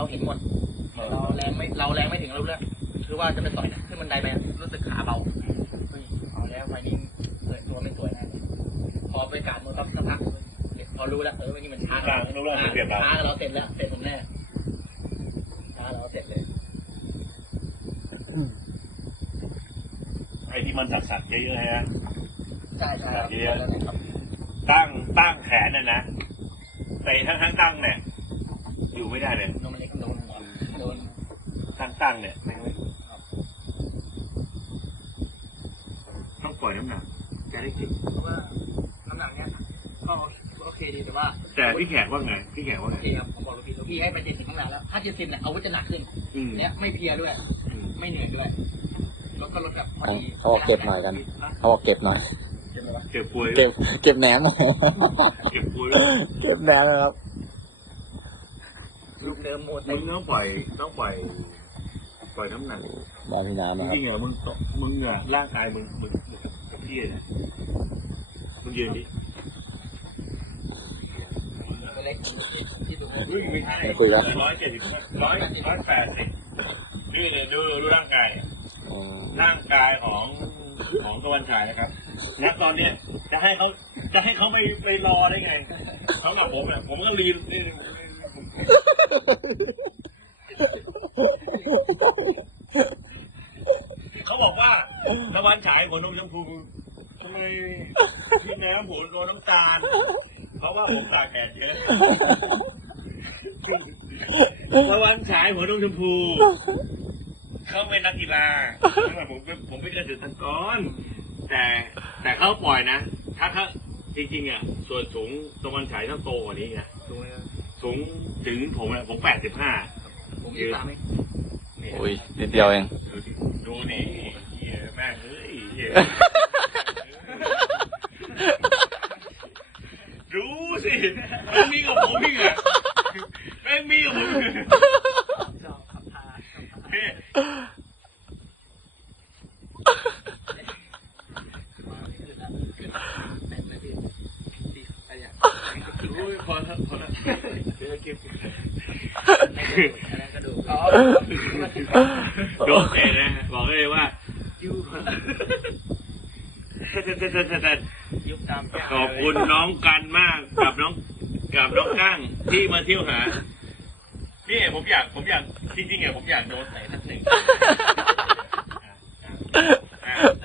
เราเห็นหมด เราแรงไม่เราแรงไม่ถึงเราเลือกคือว่าจะไปต่อยนะขึ้นบันไดไปอะรู้สึกขาเบาเฮ้ยเอาแล้วไฟนี้เปิดตัวไม่สวยแน่เลยพอไปการมือปั๊บสักพักเฮ้ยพอรู้แล้วเออวันนี้มันช้าต่างรู้แล้วมันเปรียบเราช้าเราเสร็จแล้วเสร็จผมแน่ช้าเราเสร็จเลยไอ้ที่มันสักสักเยอะๆฮะใช่ใช่ครับเยอะแล้วเนี่ยครับตั้งตั้งแขนน่ะนะเตะทั้งทั้งตั้งเนี่ยอยู่ไม่ได้เลย โดนมันเล็กโดนหัวโดน ตั้งตั้งเนี่ยต้องปล่อยน้ำหนักจะได้กินเพราะว่าน้ำหนักเนี้ยก็โอเคดีแต่ว่า แต่พี่แขกว่าไงพี่แขกว่าโอไงเคครับผมบอกลูกพี่ลูกพี่ให้ไปเจ็ดสิบข้างหน้าแล้วถ้าเจ็ดสิบเนี่ยอาวุธจะหนักขึ้นอืมเนี้ยไม่เพลียด้วยอืมไม่เหนื่อยด้วยรถก็รถแบบพอดีเขาบอกเก็บหน่อยกันเขาบอกเก็บหน่อยเก็บไหมวะเก็บป่วยเก็บเก็บแหนมหน่อยเก็บป่วยเก็บแหนมนะครับลูกเดิมโมดมึงต้องปล่อยต้องปล่อยป ล่อยน้ำหนักแหนมพี่น้ำนะครับจริงเหรอมึงต้องมึงอะร่างกายมึงมึงมึงกับพี่เลยมึงยืนดิเล็กที่ดูเฮ้ยไม่ใช่ไม่คุยแล้วร้อยเจ็ดสิบร้อยร้อยแปดสิบนี่เลยดูดูร่างกายอืมร่างกายของของตะวันฉายนะครับณตอนเนี้ยจะให้เขาจะให้เขาไปไปรอได้ไงเขากับผมเนี่ยผมก็รีนนี่เขาบอกว่าตะวันฉายหัว นมชมพูทำไมพี่แหนมหัวโดนน้ำตาล เพราะว่าผมตากแดดเยอะตะวันฉายหัวนมชมพู เขาเป็นนักกีฬาผมเป็นผมเป็นเกษตรกรแต่แต่เขาปล่อยนะ ถ้าเขาจริงๆอะ ส่วนสูงตะวันฉายต้องโตกว่านี้ไงดูเลยสูงถึงผมอะผมแปดสิบห้าผมยืนตามไหมอุ้ยนิดเดียวเอง ดูดิดูดิเหี้ยแม่งเฮ้ยเหี้ยดูสิแม่งมีกับผมอีกอะแม่งมีกับผมอีกอะชอบขับพาชอบขับพาเฮ้ยแปดนาทีดีอะไรอย่างโอ้ยพอแล้วพอแล้วเดี๋ยวเก็บอะไรกระดูกอ๋อโดนเตะนะบอกเลยว่า ยูแต่ยุบตามแก้ขอบคุณน้องกันมากกับน้องกับน้องก้างที่มาเที่ยวหา พี่ผมอยากผมอยากจริงๆอะผมอยากโดนเตะสักหนึ่ง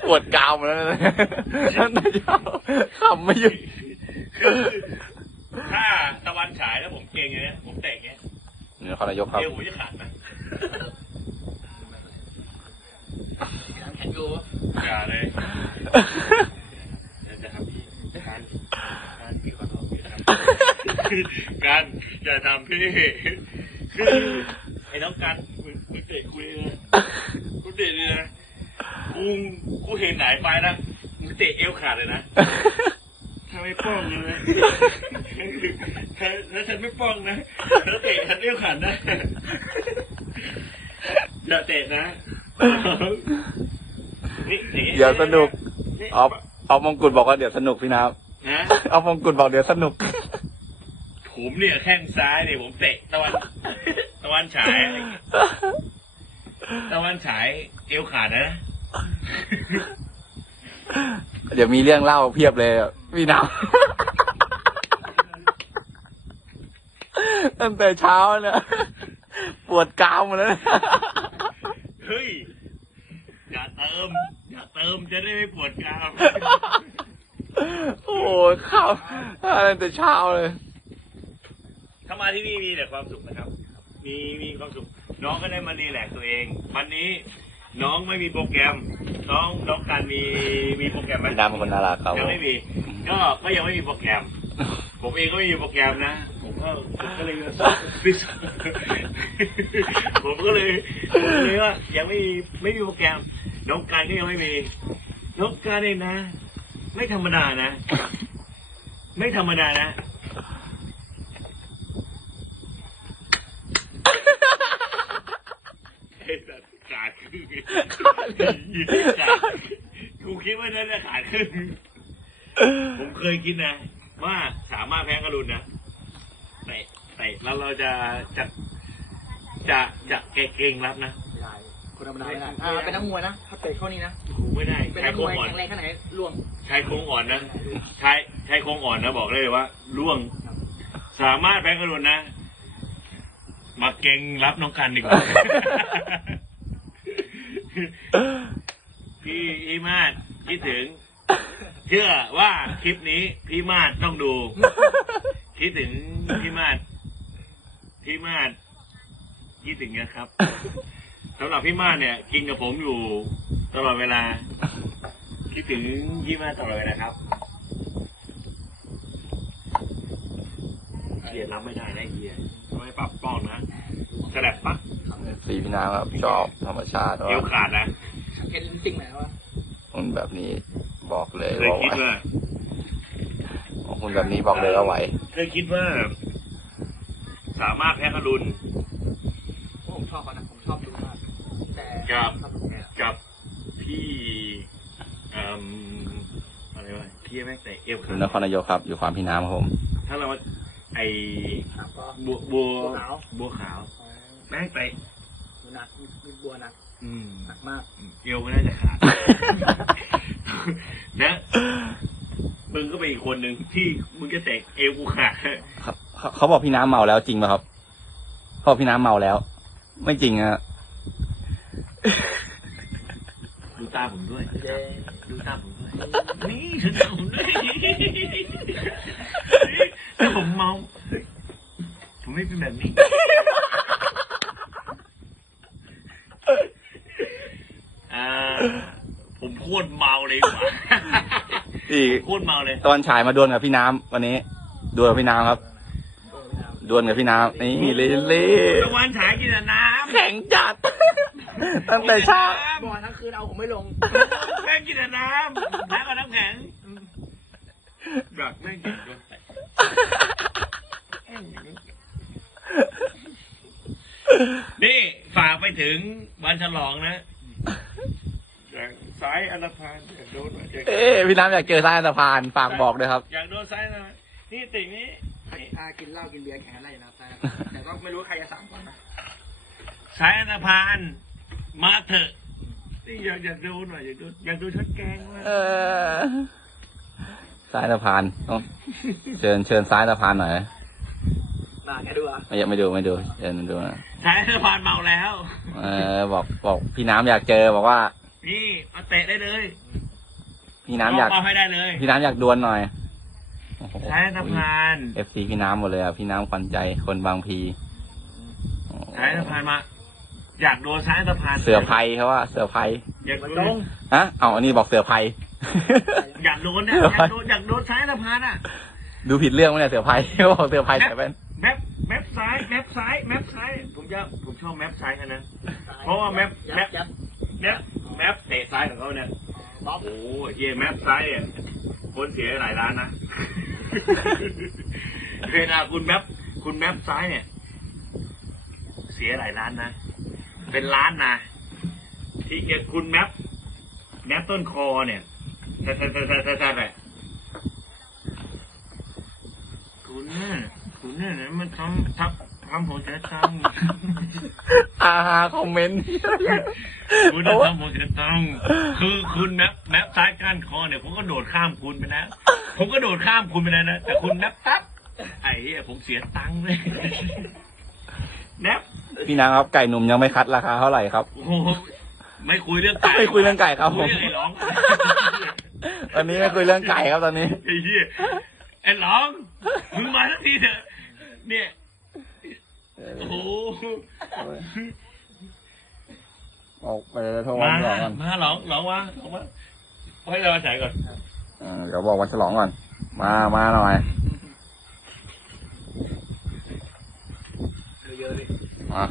ปวดกาวหมาแล้วนะนั่นนะเจ้าขำไม่หยุดคือถ้าตะวันฉายแล้วผมเก่งอย่างเงี้ยผมเตะอย่างเงี้ยเดี๋ยวขอนายกครับเดี๋ยวผมจะขาดนะ แข่งอยู่อย่าเลยจะทำพี่การการพี่ขอโทษพี่นะครับการอย่าทำพี่คือไอ้น้องการมึงเตะคุยนะกูเตะเลยนะกูกูเห็นไหนไปนะมึงเตะเอวขาดเลยนะถ้าไม่ป้องเลยถ้าถ้าฉันไม่ป้องนะแล้วเตะฉันเอวขาดนะอย่าเตะนะนี่อย่างงี้ เดี๋ยวสนุกนี่ออฟออฟมงกุฎบอกว่าเดี๋ยวสนุกพี่น้นะำออฟมงกุฎบอกเดี๋ยวสนุก ผมเนี่ยแข้งซ้ายเนี่ยผมเตะตะวัน ตะวันฉายอะไรอย่างเงี้ยตะวันฉายเอวขาดนะ เดี๋ยวมีเรื่องเล่าเพียบเลยอะพี่น้ำ ตั้งแต่เช้าเนี่ยปวดกาวหมดแล้วเนี่ย เฮ้ยอย่าเติม อย่าเติมจะได้ไม่ปวดกรามโอ้ยข้าวตั้งแต่เช้าเลย ถ้ามาที่นี่มีแต่ความสุขนะครับ มีมีความสุข น้องก็ได้มารีแลกซ์ตัวเอง วันนี้น้องไม่มีโปรแกรม น้องน้องการมีมีโปรแกรมไหมพี่น้ำเป็นคนน่ารักครับยังไม่มี ก็ก็ยังไม่มีโปรแกรม ผมเองก็ไม่มีโปรแกรมนะ ผมก็ผมก็เลยผมก็เลยผมก็เลยว่ายังไม่มีไม่มีโปรแกรม น้องการก็ยังไม่มีน้องการเองนะ ไม่ธรรมดานะ ไม่ธรรมดานะ ไอ้สัตว์ขาดครึ่งขาดกูคิดว่านั่นจะขาดครึ่งผมเคยคิดนะ ว่าสามารถแพ้กรุณนะเตะเตะแล้วเราจะจะจะจะเก่งๆรับนะไม่ได้ คนธรรมดาไม่ได้อ่าเป็นนักมวยนะ ถ้าเตะเข้านี่นะโอ้โหไม่ได้เป็นชานัยกโคมรงวยอ่อนแข็งแรงแค่ไหนล่วงชายโครงอ่อนนะชายชายโครงอ่อนนะบอกเลยว่าล่วง สามารถแพ้กระโดดนะมาเก่งรับน้องกันดีกว่า พี่พี่มาดคิดถึง เชื่อว่าคลิปนี้พี่มาดต้องดู คิดถึงพี่มาดพี่มาดคิดถึงนะครับ สำหรับพี่มาดเนี่ย กินกับผมอยู่ตลอดเวลา คิดถึงพี่มาดตลอดเวลาครับเฮียรับไม่ได้นะเฮียไม่ปรับป้องนะแสลบปะสีพี่น้ำครับชอบธรรมชาติเอวว่าขาดนะเห็นจริงไหนวะหุ่นแบบนี้บอกเลยเคยว่าคิดไหวว่าหุ่นแบบนี้บอกเลยว่าไหวเคยคิดว่า สามารถแพ้กระดุน ผมชอบเขานะ ผมชอบดูมาก แต่ครับชอบดูแกกับพี่เอ่มอะไรวะเคียแม่งแต่เอวอขายู่ดนครนายกครับ อยู่ความพี่น้ำครับผม ถ้าเราว่าไอครับก็บัวบัวบัวขาว บัวขาว แม่งแต่ดูหนักมีมีบัวหนักอืม หนักมาก เอวก็น่าจะขาด นะมึงก็เป็นอีกคนหนึ่งที่มึงจะแตกเอวกูขาดเขาเขาเขาบอกพี่น้ำเมาแล้วจริงป่ะครับเขาบอกพี่น้ำเมาแล้ว ไม่จริงอะ ดูตาผมด้วยเย้ดูตาผมด้วย นี่ดูตาผมด้วยถ้าผมเมา ผมไม่เป็นแบบนี้ อ่า ผมโคตรเมาเลยกว่าอีกโคตรเมาเลย ตอนฉายมาดวลกับพี่น้ำวันนี้ดวลกับพี่น้ำครับ ดวลกับพี่น้ำนี่เล่เล่ตะวันฉายกินแต่น้ำ แข็งจัด ตั้งแต่เช้าบัวทั้งคืนเอาผมไม่ลง แม่งกินแต่น้ำน้ำกับน้ำแข็งแบบแม่งกินโดนใส่แม่งอย่างนี้นี่ฝากไปถึงวันฉลองนะอย่างซ้ายอันธพาลอยากโดนว่ะอยากเอ๊ะพี่น้ำอยากเจอสายอันธพาลฝากบอกด้วยครับ อยากโดนซ้ายนะนี่ติ่งนี้นี่อ่ากินเหล้ากินเบียร์แข่งกันได้อยู่นะแต่แต่ก็ไม่รู้ใครจะสั่งก่อนนะซ้ายอันธพาล มาเถอะนี่อยากอยากโดนหน่อยอยากโดนอยากโดนชัดแกงว่ะเออสายอันธพาลต้องเชิญเชิญสายอันธพาลหน่อยมาแกดูอะไม่อยากไม่ดูไม่ดูเชิญดูนะซ้ายอันธพาลเมาแล้ว เออบอกบอกพี่น้ำอยากเจอบอกว่า นี่มาเตะได้เลยพี่น้ำอยากเให้ได้เลยพี่น้ำอยากดวลหน่อยโอ้โหซ้ายสะพานเอฟซีพี่น้ำหมดเลยอะพี่น้ำขวัญใจคนบางพีโอ้ซ้ายสะพานมา อยากโดนซ้ายสะพานเสือไพเขาว่าเสือไพอยากมันโดลนงฮะเอาอันนี้บอกเสือไพอยากโดนนะเสืออไผ่ยากโดนอยากโดนซ้ายสะพานอะ ดูผิดเรื่องไหมเนี่ยเสือไพเขาบอกเสือไพใส่แว่นแมปแมปซ้ายแมปซ้ายแมปซ้ายผมจะผมชอบแมปซ้ายกันนะเพราะว่าแมปแมยัปบยับแมปแมปเตะซ้ายของเขาเนี่ยบ๊อบโอ้ยเย่แมปซ้ายเนี่ยคนเสียหลายล้านนะเวลาคุณแมปคุณแมปซ้ายเนี่ย เสียหลายล้านนะ เป็นล้านนะที่เก็บคุณแมปแมปต้นคอเนี่ยใช่ใช่ใช่ใช่ใช่ใช่เลยคุณเนี่ยคุณเนี่ยนะมันทำทำทำผมเสียตังค์อาฮาคอมเมนต์คุณน่ะทำผมเสียตังค์คือคุณแมปแมปซ้ายก้านคอเนี่ยผมก็โดดข้ามคุณไปแล้วผมก็โดดข้ามคุณไปแล้วนะแต่คุณแมปตัดไอ้เหี้ยผมเสียตังค์เลยแนบ พี่น้ำครับไก่หนุ่มยังไม่คัดราคาเท่าไหร่ครับ โอ้โหไม่คุยเรื่องไก่ไม่คุยเรื่องไก่ครับผมยเองไอ้หลองตอนนี้ไม่คุยเรื่องไก่ครับตอนนี้ ไอ้เหี้ยไอ้หลองมึงมาสักทีเถอะเนี่ยโอ้โหออกไปโทรมาวันฉลองก่อนมาหลองหลองวะหลองวะให้เรามาจ่ายก่อนเออเดี๋ยวบอกวันฉลองก่อน มามาหน่อย เยอะๆเลยมา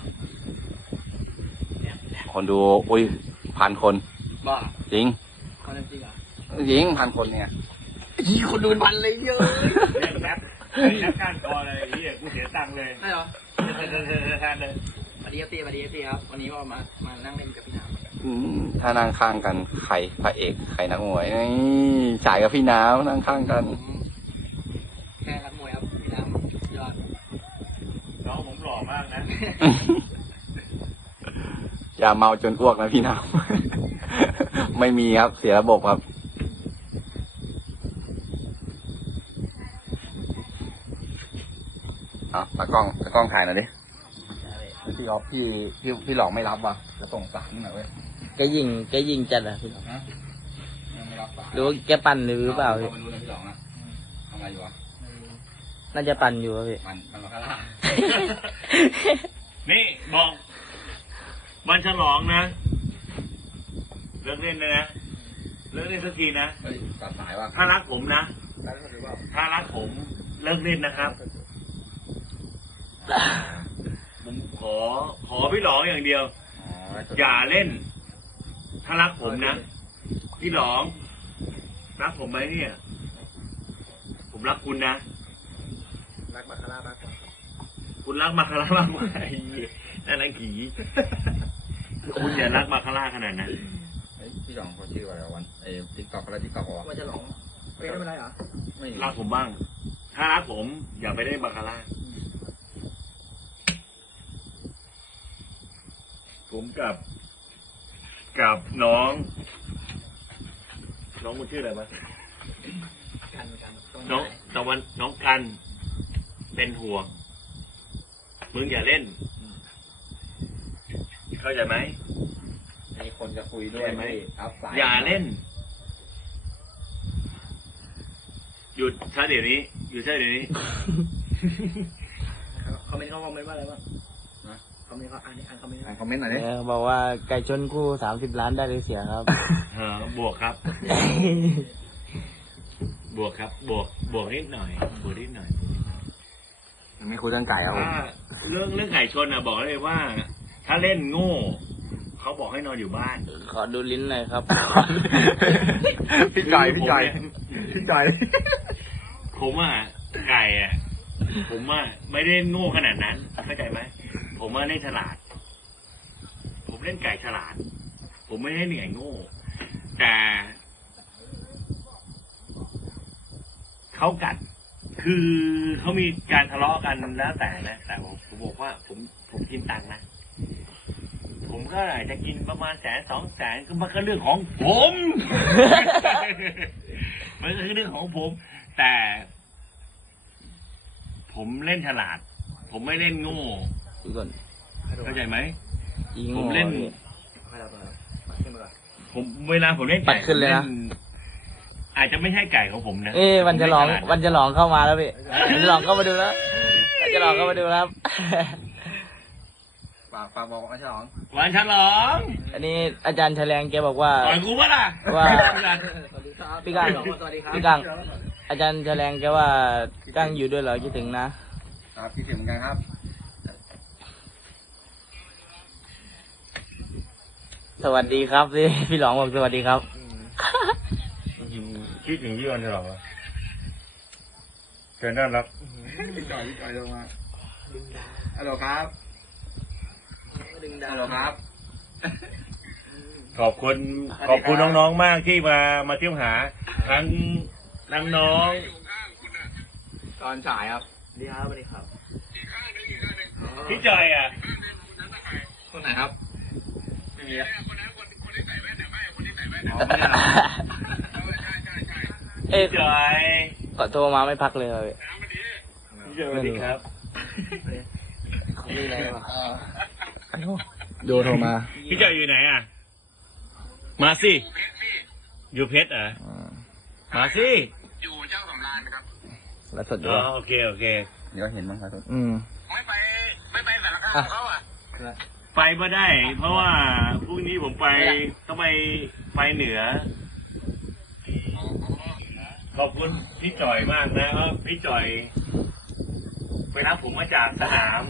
คนดู อุ้ยพันคน บ้าจริงเขาจริงอะจริงพันคนเนี่ยยี่คนดูเป็นพันเลยเยอะเนี่ยแนบแนบก้านคอเลยไอ้เหี้ยกูเสียตังค์เลยใช่เหรอแทนเลยสวัสดีครับตีสวัสดีครับตีครับ วันนี้ก็มา มานั่งเล่นกับพี่น้ำอืมถ้านั่งข้างกัน ใครพระเอก ใครนักมวยนี่ฉายกับพี่น้ำนั่งข้างกัน ผมแค่นักมวยครั บพี่น้ำสุดยอดน้องผมหล่อมากนะ อย่าเมาจนอ้วกนะพี่น้ำไม่มีครับ เสียระบบครับ เอาตากล้องตากล้องถ่ายหน่อยดิ พี่ออฟพี่พี่พี่หลอกไม่รับว่ะจะส่งสารหน่อยเว้ยแกยิงแกยิงจัดอะพี่หลองฮะไม่รับสารหรือว่าแกปั่นหรือเปล่าพี่ไม่รู้นะพี่หลอกนะทำอะไรอยู่วะน่าจะปั่นอยู่อะพี่ มันมันมาคาร่า นี่บอกวันฉลองนะ เลิกเล่นเลยนะ เลิกเล่นสักทีนะ เฮ้ยตัดสายว่ะถ้ารักผมนะได้หรือเปล่าถ้ารักผมเลิกเล่นนะครับ ผมขอขอพี่หลองอย่างเดียว อ๋อได้อย่าเล่น ถ้ารักผมนะ พี่หลองรักผมไหมเนี่ย ผมรักคุณนะ รักบาคาร่ารัก คุณรักมาคาร่ามากกว่าไอ้เหี้ยนั่นนะผีคุณอย่ารักมาคาร่าขนาดนั้นเฮ้ยพี่หลองเขาชื่ออะไรวะวันเอ้ทิกตอกอะไรทิกตอกวะว่าจะหลงเป็นไม่เป็นไรเหรอไม่รักผมบ้าง ถ้ารักผมอย่าไปเล่นบาคาร่าผมกับ กับน้อง น้องมันชื่ออะไรวะกันกันต้องน้องตะวันน้องกันเป็นห่วง มึงอย่าเล่น เข้าใจไหม มีคนจะคุยด้วยได้ไหมพี่อัพสายอย่าเล่น หยุดซะเดี๋ยวนี้ หยุดซะเดี๋ยวนี้ คอมเมนต์เขาคอมเมนต์ว่าอะไรบ้างคอมเมนต์เขาอ่านนี่อ่านคอมเมนต์อ่านคอมเมนต์หน่อยดิเออบอกว่าไก่ชนคู่สามสิบล้านได้หรือเสียครับ เออบวกครับ บวกครับ บวก บวกนิดหน่อย บวกนิดหน่อยยัง ไม่คุยเรื่องไก่ครับผมถ้าเรื่องเรื่องไก่ชนอะ บอกเลยว่า ถ้าเล่นโง่เขาบอกให้นอนอยู่บ้าน ขอดูลิ้นหน่อยครับ พี่ไก่พี่ไก่พี่ไก่ผมอะไก่อะผมอะไม่ได้โง่ขนาดนั้นเข้าใจไหมผมว่าเล่นฉลาด ผมเล่นไก่ฉลาด ผมไม่ได้เหนื่อยโง่ แต่เขากัด คือเขามีการทะเลาะกันแล้วแต่นะแต่ผมผมบอกว่าผมผมกินตังค์นะ ผมก็อาจจะกินประมาณแสนสองแสนก็มันก็เรื่องของผม มันก็คือเรื่องของผม แต่ ผมเล่นฉลาด ผมไม่เล่นโง่ดูก่อนเข้าใจไหมยิงผมเล่นโง่พี่ให้เราตัวมาขึ้นมาก่อนผมเวลาผมเล่นปัไก่ดขึ้นเลยนะ ผม อาจจะไม่ใช่ไก่ของผมนะเอ้วันฉลองผมเล่นฉาดวันฉลองเข้ามาแล้วพี่วันฉลองเข้ามาดูแล้ววันฉลองเข้ามาดูแล้วครับฝากฝากบอกว่าฉลองวันฉลองอันนี้อาจารย์แฉลงแกบอกว่าต่อยกูปะล่ะว่าสวัสดีครับพี่กังสวัสดีครับพี่กังอาจารย์แฉลงแกว่ากั้งอยู่ด้วยเหรอคิดถึงนะครับพี่ถึงเหมือนกันครับสวัสดีครับพี่พี่หลองบอกสวัสดีครับ คิดถึงยี่วันฉลองเชิญด้านรับพี่จ่อยพี่จ่อยลงมาดึงดาวฮัลโหลครับดึงดาวฮัลโหลครับ ขอบคุณสวัสดีครับขอบคุณน้องๆมากที่มามาเที่ยวหา ทั้งทั้งน้องตอนฉายครับสวัสดีครับสวัสดีครับพี่จอยอะคนไหนครับไม่มีอะอ๋อ เอ๊ะพี่จอยก็โทรมาไม่พักเลยครับพี่พี่จอยสวัสดีครับเขามีอะไรวะโยโทรมา พี่จอยอยู่ไหนอะ มาสิ อยู่เพชรเหรอมาสิแล้วสดอยู่อ๋อวะโอเคโอเค เดี๋ยวเห็นมั้งครับอืมไปมาได้ เพราะว่าพรุ่งนี้ผมไปต้องไปไปเหนือ ขอบคุณพี่จ่อยมากนะครับพี่จ่อยไปรับผมมาจากสนาม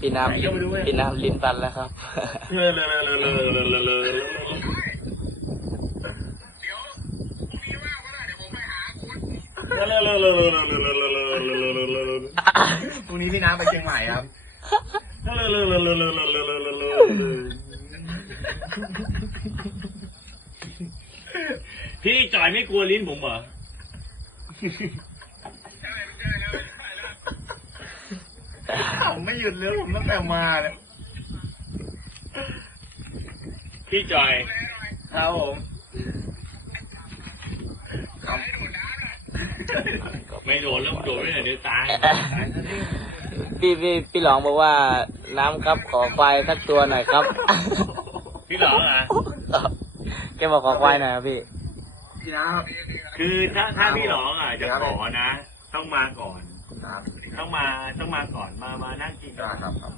พี่น้ำพี่น้ำลิ้นตันแล้วครับ เลยเลยเลยเลยเลยเลยเลยเดี๋ยวลรุ่งนี้ว่างก็ได้เดี๋ยวผมไปหาคุณ พรุ่งนี้พี่น้ำไปเชียงใหม่ครับ พี่จ่อยไม่กลัวลิ้นผมเหรอ ผมไม่หยุดเลยผมตั้งแต่มาเลยพี่จอยครับผมไม่โดนแล้วโดนไม่ได้เดี๋ยวตายตายซะดิพี่พี่พี่หลองบอกว่าน้ำครับขอควายสักตัวหน่อยครับ พี่หลองอะแกบอกขอควายหน่อยครับพี่พี่นะ ครับคือถ้าถ้าพี่หลองอะจะขอนะ ต้องมาก่อน ครับต้องมาต้องมาก่อนมามานั่งกินครับครับ